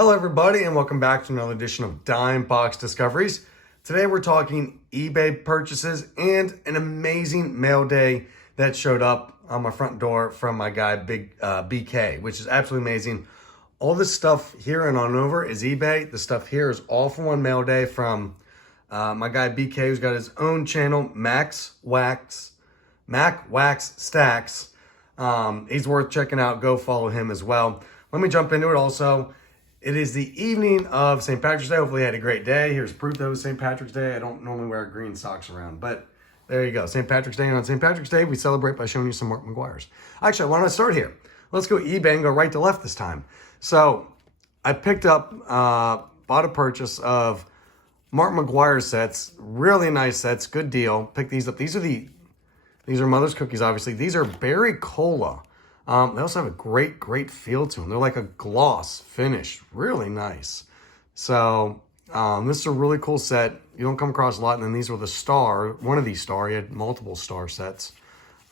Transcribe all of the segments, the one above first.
Hello everybody and welcome back to another edition of Dime Box Discoveries. Today we're talking eBay purchases and an amazing mail day that showed up on my front door from my guy Big BK, which is absolutely amazing. All this stuff here and on over is eBay. The stuff here is all from one mail day from my guy BK, who's got his own channel, Mac Wax Stacks. He's worth checking out. Go follow him as well. Let me jump into it also. It is the evening of St. Patrick's Day. Hopefully you had a great day. Here's proof that it was St. Patrick's Day. I don't normally wear green socks around, but there you go. St. Patrick's Day. And on St. Patrick's Day, we celebrate by showing you some Mark McGuire's. Actually, why don't I start here? Let's go eBay and go right to left this time. So I picked up, bought a purchase of Mark McGuire sets. Really nice sets. Good deal. Picked these up. These are Mother's Cookies, obviously. These are Berry Cola. They also have a great feel to them. They're like a gloss finish. Really nice. So this is a really cool set. You don't come across a lot. And then these were the star, one of these star. He had multiple star sets.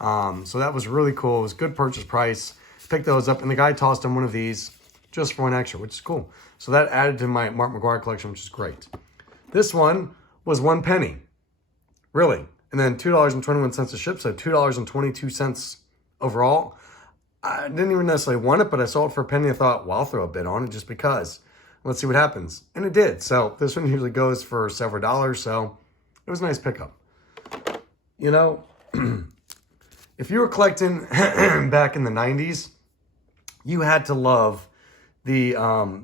So that was really cool. It was a good purchase price. Picked those up. And the guy tossed him one of these just for one extra, which is cool. So that added to my Mark McGuire collection, which is great. This one was 1 penny. Really. And then $2.21 to ship. So $2.22 overall. I didn't even necessarily want it, but I saw it for a penny. I thought, well, I'll throw a bid on it just because. Let's see what happens. And it did. So this one usually goes for several dollars. So it was a nice pickup. You know, if you were collecting back in the 90s, you had to love the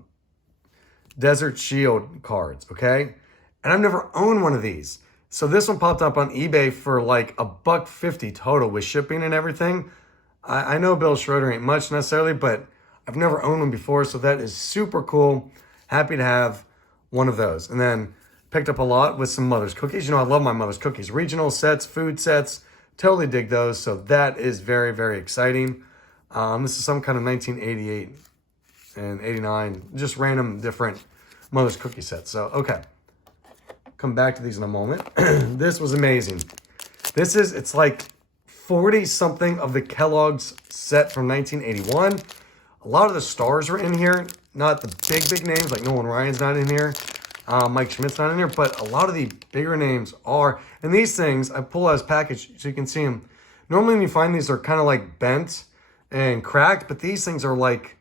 Desert Shield cards, okay? And I've never owned one of these. So this one popped up on eBay for like $1.50 total with shipping and everything. I know Bill Schroeder ain't much necessarily, but I've never owned one before, so that is super cool. Happy to have one of those. And then picked up a lot with some Mother's Cookies. You know, I love my Mother's Cookies. Regional sets, food sets, totally dig those. So that is very exciting. This is some kind of 1988 and 89, just random different Mother's Cookie sets. So, okay. Come back to these in a moment. This was amazing. It's like 40-something of the Kellogg's set from 1981. A lot of the stars are in here. Not the big names, like Nolan Ryan's not in here. Mike Schmidt's not in here, but a lot of the bigger names are. And these things, I pull out this package so you can see them. Normally when you find these, they're kind of like bent and cracked, but these things are like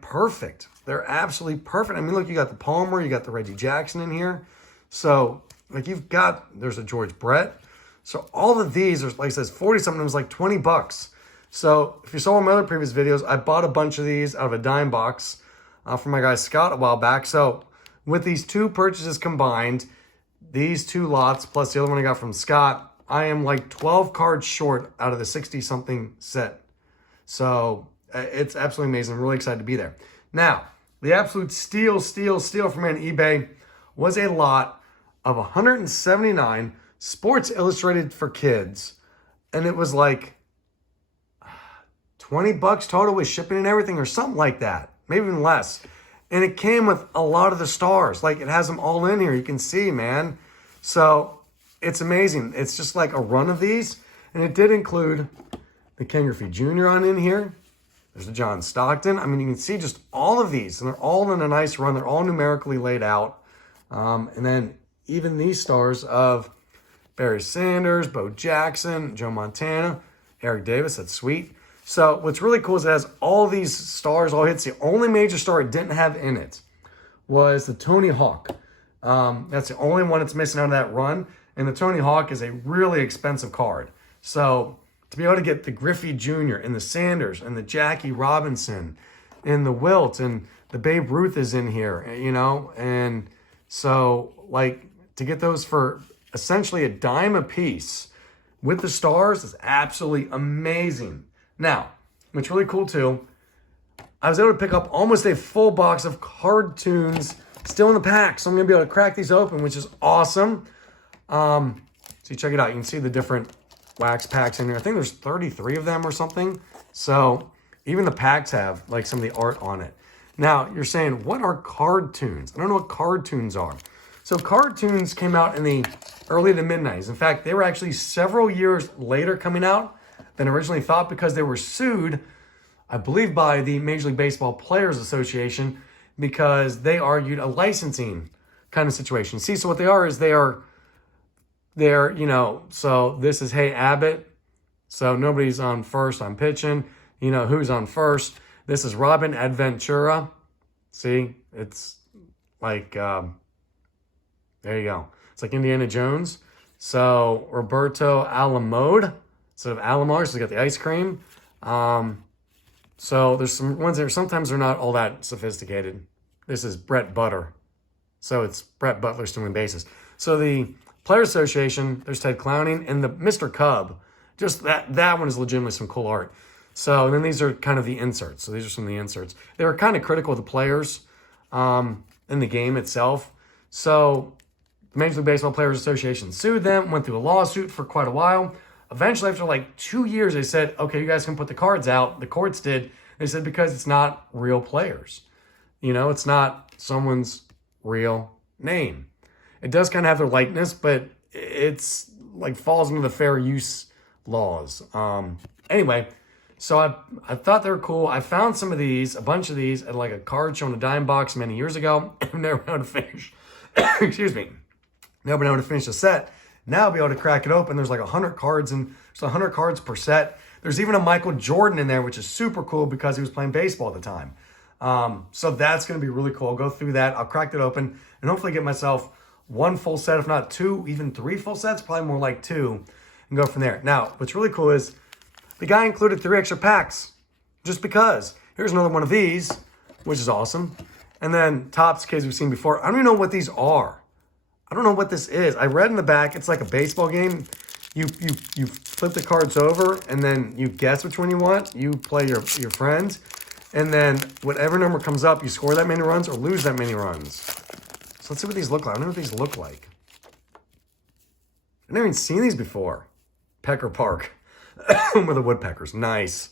perfect. They're absolutely perfect. I mean, look, you got the Palmer, you got the Reggie Jackson in here. So, like there's a George Brett. So all of these, like I said, 40-something, it was like 20 bucks. So if you saw my other previous videos, I bought a bunch of these out of a dime box from my guy Scott a while back. So with these two purchases combined, these two lots plus the other one I got from Scott, I am like 12 cards short out of the 60-something set. So it's absolutely amazing. I'm really excited to be there. Now, the absolute steal for me on eBay was a lot of 179 Sports Illustrated for kids, and it was like 20 bucks total with shipping and everything or something like that, maybe even less. And it came with a lot of the stars. Like, it has them all in here. You can see, man. So it's amazing. It's just like a run of these, and it did include the Ken Griffey Jr. on in here. There's the John Stockton. I mean, you can see just all of these, and they're all in a nice run. They're all numerically laid out. And then even these stars of Barry Sanders, Bo Jackson, Joe Montana, Eric Davis, that's sweet. So what's really cool is it has all these stars, all hits. The only major star it didn't have in it was the Tony Hawk. That's the only one that's missing out of that run. And the Tony Hawk is a really expensive card. So to be able to get the Griffey Jr. and the Sanders and the Jackie Robinson and the Wilt and the Babe Ruth is in here, you know? And so like to get those for essentially a dime a piece with the stars is absolutely amazing. Now, what's really cool too, I was able to pick up almost a full box of cartoons still in the pack. So I'm going to be able to crack these open, which is awesome. So you check it out. You can see the different wax packs in here. I think there's 33 of them or something. So even the packs have like some of the art on it. Now, you're saying, what are cartoons? I don't know what cartoons are. So cartoons came out in the early to mid-90s. In fact, they were actually several years later coming out than originally thought because they were sued, I believe, by the Major League Baseball Players Association because they argued a licensing kind of situation. See, so what they are is they're, you know, so this is Hey Abbott. So nobody's on first, I'm pitching. You know who's on first. This is Robin Adventura. See, it's like, there you go. It's like Indiana Jones. So Roberto Alamode instead of Alamar, so they got the ice cream. So there's some ones that sometimes they're not all that sophisticated. This is Brett Butter. So it's Brett Butler stealing bases. So the Players Association, there's Ted Clowning, and the Mr. Cub. Just that one is legitimately some cool art. So and then these are kind of the inserts. So these are some of the inserts. They were kind of critical of the players in the game itself. So the Major League Baseball Players Association sued them, went through a lawsuit for quite a while. Eventually, after like 2 years, they said, okay, you guys can put the cards out. The courts did. They said, because it's not real players. You know, it's not someone's real name. It does kind of have their likeness, but it's like falls into the fair use laws. Anyway, so I thought they were cool. I found some of these, a bunch of these at like a card show in a dime box many years ago. I've never been able to finish. Excuse me. Never been able to finish the set. Now I'll be able to crack it open. There's like 100 cards, and there's 100 cards per set. There's even a Michael Jordan in there, which is super cool because he was playing baseball at the time. So that's going to be really cool. I'll go through that. I'll crack it open and hopefully get myself one full set, if not two, even three full sets, probably more like two, and go from there. Now, what's really cool is the guy included 3 extra packs just because. Here's another one of these, which is awesome. And then Topps kids we've seen before. I don't even know what these are. I don't know what this is. I read in the back, it's like a baseball game. You flip the cards over, and then you guess which one you want. You play your friends. And then whatever number comes up, you score that many runs or lose that many runs. So let's see what these look like. I don't know what these look like. I've never even seen these before. Pecker Park. With the Woodpeckers. Nice.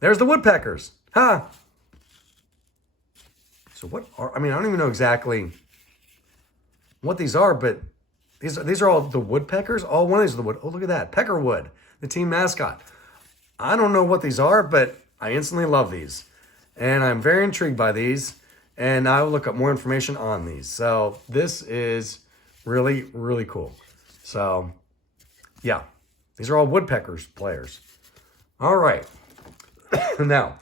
There's the Woodpeckers. Huh. So what are, I mean, I don't even know exactly what these are, but these are all the Woodpeckers. All one of these are the wood. Oh, look at that. Peckerwood, the team mascot. I don't know what these are, but I instantly love these. And I'm very intrigued by these. And I will look up more information on these. So this is really, really cool. So, yeah. These are all Woodpeckers players. All right. Now,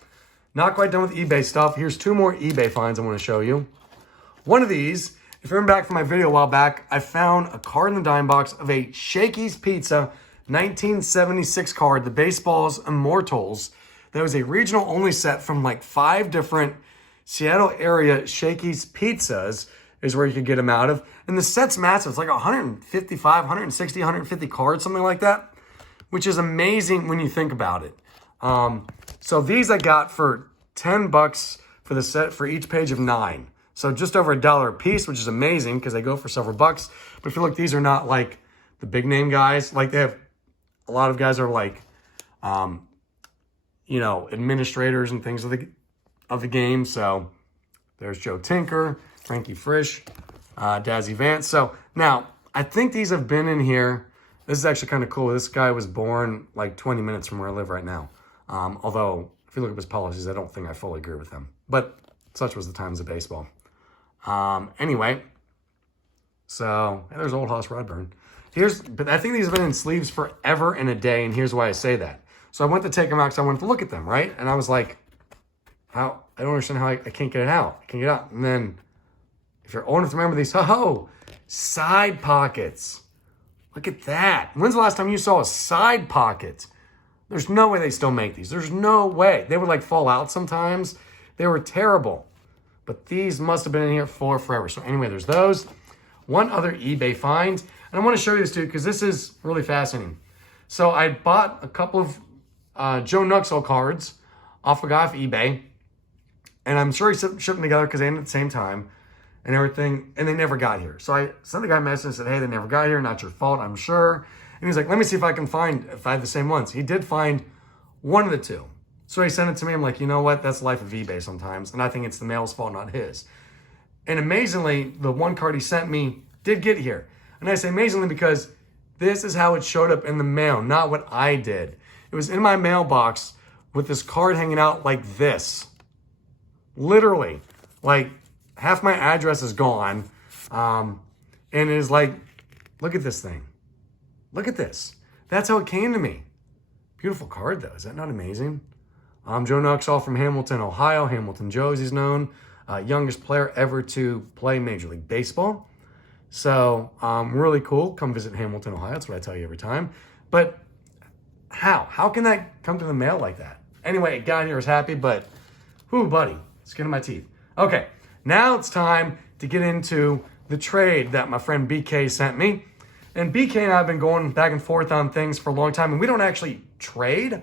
not quite done with eBay stuff. Here's 2 more eBay finds I want to show you. One of these, if you remember back from my video a while back, I found a card in the dime box of a Shakies Pizza 1976 card, the Baseball's Immortals. That was a regional only set from like 5 different Seattle area Shakies Pizzas is where you could get them out of. And the set's massive. It's like 155, 160, 150 cards, something like that, which is amazing when you think about it. So these I got for $10 for the set for each page of 9. So just over $1 a piece, which is amazing because they go for several bucks. But if you look, these are not like the big name guys. Like they have a lot of guys are like, you know, administrators and things of the game. So there's Joe Tinker, Frankie Frisch, Dazzy Vance. So now I think these have been in here. This is actually kind of cool. This guy was born like 20 minutes from where I live right now. Although if you look at his policies, I don't think I fully agree with them. But such was the times of baseball. Anyway, so there's Old Hoss Redburn. But I think these have been in sleeves forever and a day, and here's why I say that. So I went to take them out because I wanted to look at them, right? And I was like, how? I don't understand how I can't get it out. I can't get it out. And then, if you're old enough to remember these, side pockets. Look at that. When's the last time you saw a side pocket? There's no way they still make these. There's no way. They would like fall out sometimes. They were terrible. But these must have been in here for forever. So anyway, there's those. One other eBay find. And I want to show you this too because this is really fascinating. So I bought a couple of Joe Nuxhall cards off a guy off eBay. And I'm sure he shipped them together because they ended at the same time and everything. And they never got here. So I sent the guy a message and said, hey, they never got here. Not your fault, I'm sure. And he's like, let me see if I can find if I have the same ones. He did find one of the 2. So he sent it to me. I'm like, you know what? That's the life of eBay sometimes. And I think it's the mail's fault, not his. And amazingly, the one card he sent me did get here. And I say amazingly because this is how it showed up in the mail, not what I did. It was in my mailbox with this card hanging out like this. Literally. Like, half my address is gone. And it is like, look at this thing. Look at this. That's how it came to me. Beautiful card, though. Is that not amazing? Joe Nuxall from Hamilton, Ohio. Hamilton Joe, as he's known. Youngest player ever to play Major League Baseball. So, really cool. Come visit Hamilton, Ohio. That's what I tell you every time. But how? How can that come to the mail like that? Anyway, guy here is happy, but whoo, buddy, skin of my teeth. Okay, now it's time to get into the trade that my friend BK sent me. And BK and I have been going back and forth on things for a long time, and we don't actually trade.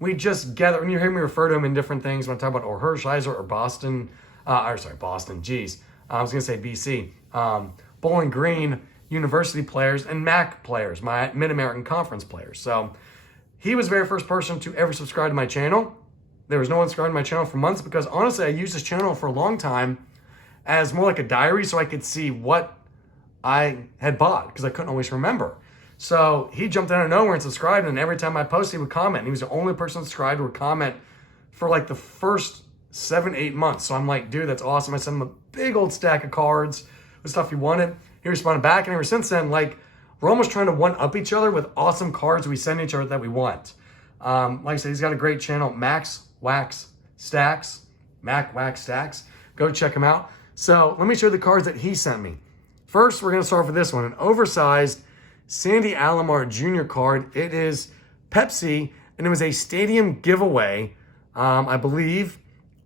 We just gather, and you hear me refer to him in different things when I talk about or Hershiser or Boston, Boston, geez. I was going to say BC. Bowling Green University players and MAC players, my Mid-American Conference players. So he was the very first person to ever subscribe to my channel. There was no one subscribed to my channel for months because honestly, I used this channel for a long time as more like a diary so I could see what I had bought because I couldn't always remember. So he jumped out of nowhere and subscribed, and every time I posted, he would comment. And he was the only person subscribed who would comment for like the first 7-8 months. So I'm like, dude, that's awesome. I sent him a big old stack of cards with stuff he wanted. He responded back, and ever since then, like, we're almost trying to one-up each other with awesome cards we send each other that we want. Like I said, he's got a great channel, Max Wax Stacks. Mac Wax Stacks. Go check him out. So let me show you the cards that he sent me. First, we're going to start with this one, an oversized Sandy Alomar Jr. card. It is Pepsi, and it was a stadium giveaway, I believe,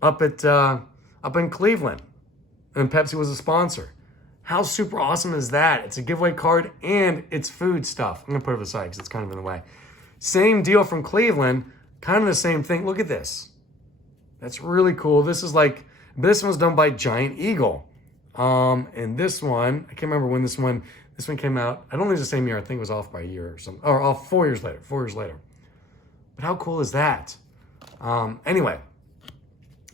up in Cleveland. And Pepsi was a sponsor. How super awesome is that? It's a giveaway card and it's food stuff. I'm going to put it aside because it's kind of in the way. Same deal from Cleveland. Kind of the same thing. Look at this. That's really cool. This one's done by Giant Eagle. And this one, I can't remember when this one came out. I don't think it's the same year. I think it was off by a year or something. Or off 4 years later. 4 years later. But how cool is that? Anyway.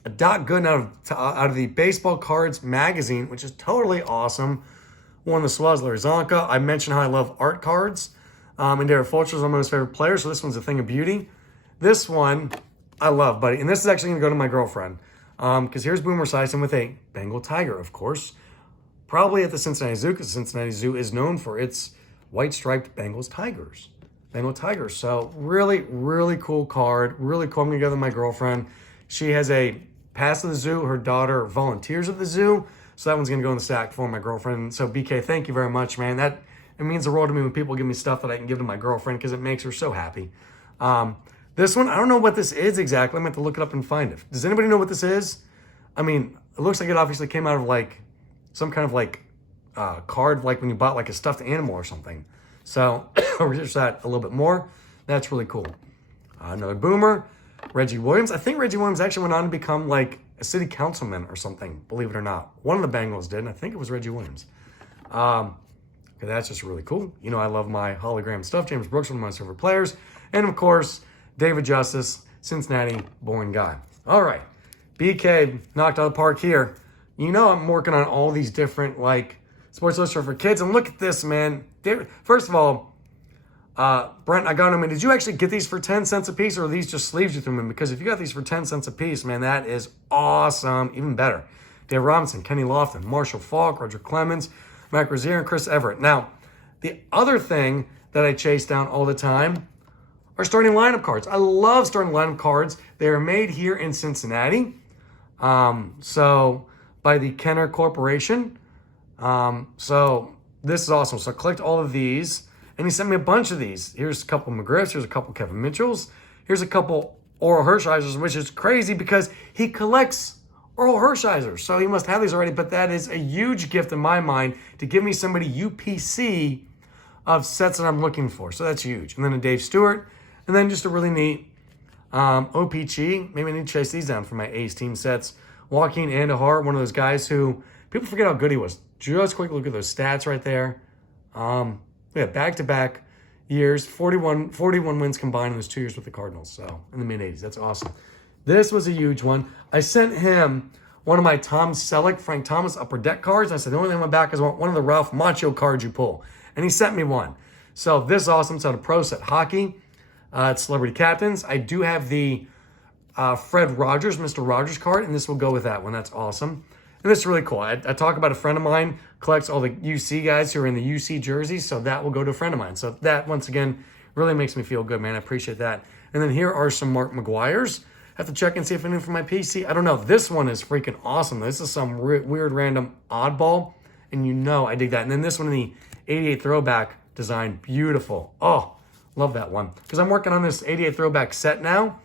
A Doc Gooden out of the Baseball Cards magazine, which is totally awesome. Won the Swazzler Zonka. I mentioned how I love art cards. And Derek Fulcher is one of my most favorite players, so this one's a thing of beauty. This one, I love, buddy. And this is actually going to go to my girlfriend. Because here's Boomer Esiason with a Bengal tiger, of course. Probably at the Cincinnati Zoo, because the Cincinnati Zoo is known for its white-striped Bengal tigers. So really, really cool card. Really cool. I'm going to go with my girlfriend. She has a pass to the zoo. Her daughter volunteers at the zoo. So that one's going to go in the stack for my girlfriend. So BK, thank you very much, man. It means the world to me when people give me stuff that I can give to my girlfriend because it makes her so happy. This one, I don't know what this is exactly. I'm going to have to look it up and find it. Does anybody know what this is? I mean, it looks like it obviously came out of like some kind of like card, like when you bought like a stuffed animal or something. So I'll research that a little bit more. That's really cool. Another Boomer. Reggie Williams. I think Reggie Williams actually went on to become like a city councilman or something, believe it or not. One of the Bengals did, and I think it was Reggie Williams. Okay, that's just really cool. You know, I love my hologram stuff. James Brooks, one of my favorite players. And of course, David Justice, Cincinnati born guy. All right, BK knocked out of the park here. You know I'm working on all these different like Sports Illustrated for kids. And look at this, man. David, first of all, Brent, I got them. Did you actually get these for 10 cents a piece, or are these just sleeves you threw them in? Because if you got these for 10 cents a piece, man, that is awesome. Even better. Dave Robinson, Kenny Lofton, Marshall Falk, Roger Clemens, Mike Rozier, and Chris Everett. Now, the other thing that I chase down all the time are starting lineup cards. I love starting lineup cards. They are made here in Cincinnati. So by the Kenner Corporation. So this is awesome. So I clicked all of these. And he sent me a bunch of these. Here's a couple McGriffs. Here's a couple Kevin Mitchells. Here's a couple Oral Hershisers, which is crazy because he collects Oral Hershisers. So he must have these already. But that is a huge gift in my mind to give me somebody UPC of sets that I'm looking for. So that's huge. And then a Dave Stewart. And then just a really neat OPG. Maybe I need to chase these down for my A's team sets. Joaquin Andahar, one of those guys who people forget how good he was. Just quick look at those stats right there. Yeah, back-to-back years, 41 wins combined in those 2 years with the Cardinals, so in the mid-'80s. That's awesome. This was a huge one. I sent him one of my Tom Selleck, Frank Thomas Upper Deck cards. I said, the only thing on my back is I want one of the Ralph Macchio cards you pull. And he sent me one. So this is awesome. It's out of Pro Set Hockey. It's Celebrity Captains. I do have the Fred Rogers, Mr. Rogers card, and this will go with that one. That's awesome. And this is really cool. I talk about a friend of mine collects all the UC guys who are in the UC jerseys, so that will go to a friend of mine. So that, once again, really makes me feel good, man. I appreciate that. And then here are some Mark McGuire's. Have to check and see if anything from my PC. I don't know. This one is freaking awesome. This is some weird random oddball, and you know I dig that. And then this one in the 88 throwback design, beautiful. Oh, love that one. Because I'm working on this 88 throwback set now.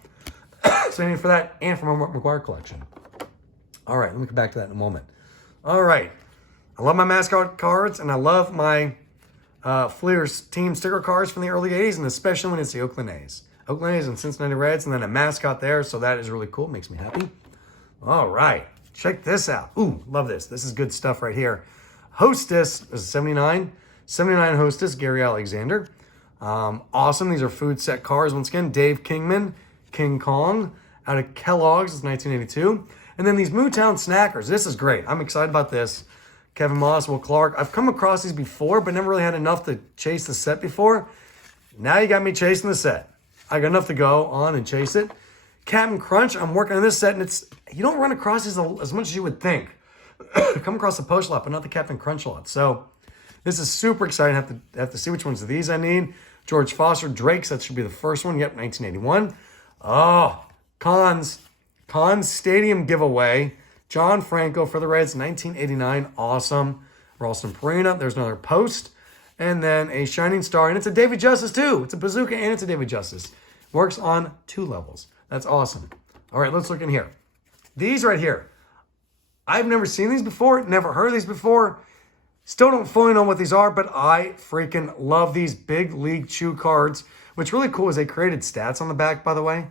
So I need for that and for my Mark McGuire collection. All right, let me come back to that in a moment. All right. I love my mascot cards, and I love my Fleer's team sticker cards from the early 80s, and especially when it's the Oakland A's. Oakland A's and Cincinnati Reds, and then a mascot there, so that is really cool. Makes me happy. All right. Check this out. Ooh, love this. This is good stuff right here. Hostess is 79. 79 Hostess, Gary Alexander. Awesome. These are food set cars. Once again, Dave Kingman, King Kong, out of Kellogg's. It's 1982. And then these Mootown Snackers. This is great. I'm excited about this. Kevin Moss, Will Clark. I've come across these before, but never really had enough to chase the set before. Now you got me chasing the set. I got enough to go on and chase it. Captain Crunch, I'm working on this set, and you don't run across these as much as you would think. Come across the Post lot, but not the Captain Crunch lot. So this is super exciting. Have to see which ones of these I need. George Foster, Drake's, that should be the first one. Yep, 1981. Oh, Cons Stadium giveaway. John Franco for the Reds, 1989. Awesome. Ralston Purina. There's another Post. And then a Shining Star. And it's a David Justice, too. It's a Bazooka and it's a David Justice. Works on 2 levels. That's awesome. All right, let's look in here. These right here. I've never seen these before. Never heard of these before. Still don't fully know what these are, but I freaking love these Big League Chew cards. What's really cool is they created stats on the back, by the way,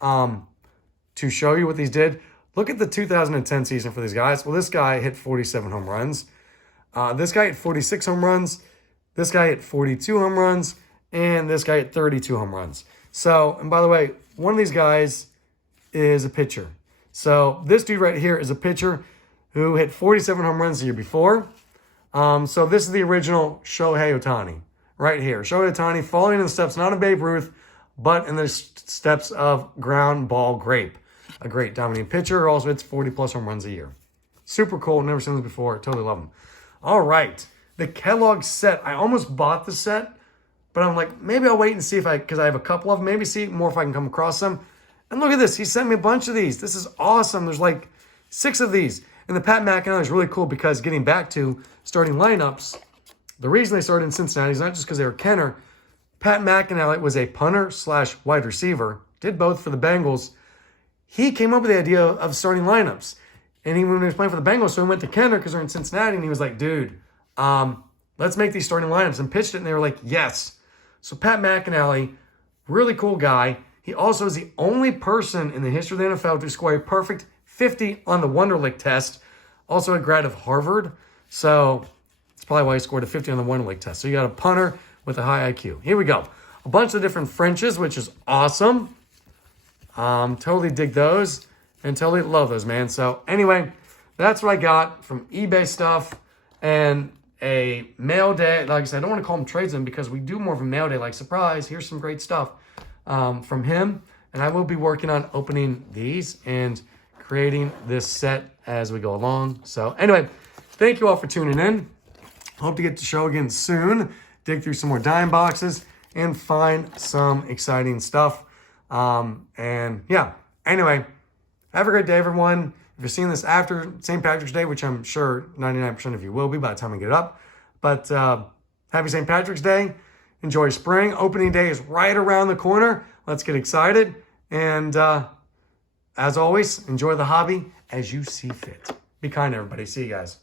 to show you what these did. Look at the 2010 season for these guys. Well, this guy hit 47 home runs. This guy hit 46 home runs. This guy hit 42 home runs. And this guy hit 32 home runs. So, and by the way, one of these guys is a pitcher. So this dude right here is a pitcher who hit 47 home runs the year before. So this is the original Shohei Ohtani right here. Shohei Ohtani following in the steps, not of Babe Ruth, but in the steps of Ground Ball Grape. A great dominating pitcher. Also hits 40-plus home runs a year. Super cool. Never seen this before. Totally love them. All right. The Kellogg set. I almost bought the set, but I'm like, maybe I'll wait and see because I have a couple of them. Maybe see more if I can come across them. And look at this. He sent me a bunch of these. This is awesome. There's like 6 of these. And the Pat McAnally is really cool because getting back to starting lineups, the reason they started in Cincinnati is not just because they were Kenner. Pat McAnally was a punter / wide receiver. Did both for the Bengals. He came up with the idea of starting lineups. And when he was playing for the Bengals, so he went to Kenner because they're in Cincinnati, and he was like, dude, let's make these starting lineups. And pitched it, and they were like, yes. So Pat McAnally, really cool guy. He also is the only person in the history of the NFL to score a perfect 50 on the Wonderlic test. Also a grad of Harvard. So that's probably why he scored a 50 on the Wonderlic test. So you got a punter with a high IQ. Here we go. A bunch of different Frenches, which is awesome. Totally dig those and totally love those, man. So anyway, that's what I got from eBay stuff and a mail day. Like I said, I don't want to call them tradesmen because we do more of a mail day, like surprise, here's some great stuff from him. And I will be working on opening these and creating this set as we go along. So anyway, thank you all for tuning in. Hope to get to the show again soon. Dig through some more dime boxes and find some exciting stuff. And yeah, anyway, have a great day, everyone. If you're seeing this after St. Patrick's Day, which I'm sure 99% of you will be by the time I get up, but happy St. Patrick's Day. Enjoy spring. Opening day is right around the corner. Let's get excited. And as always, enjoy the hobby as you see fit. Be kind, everybody. See you guys.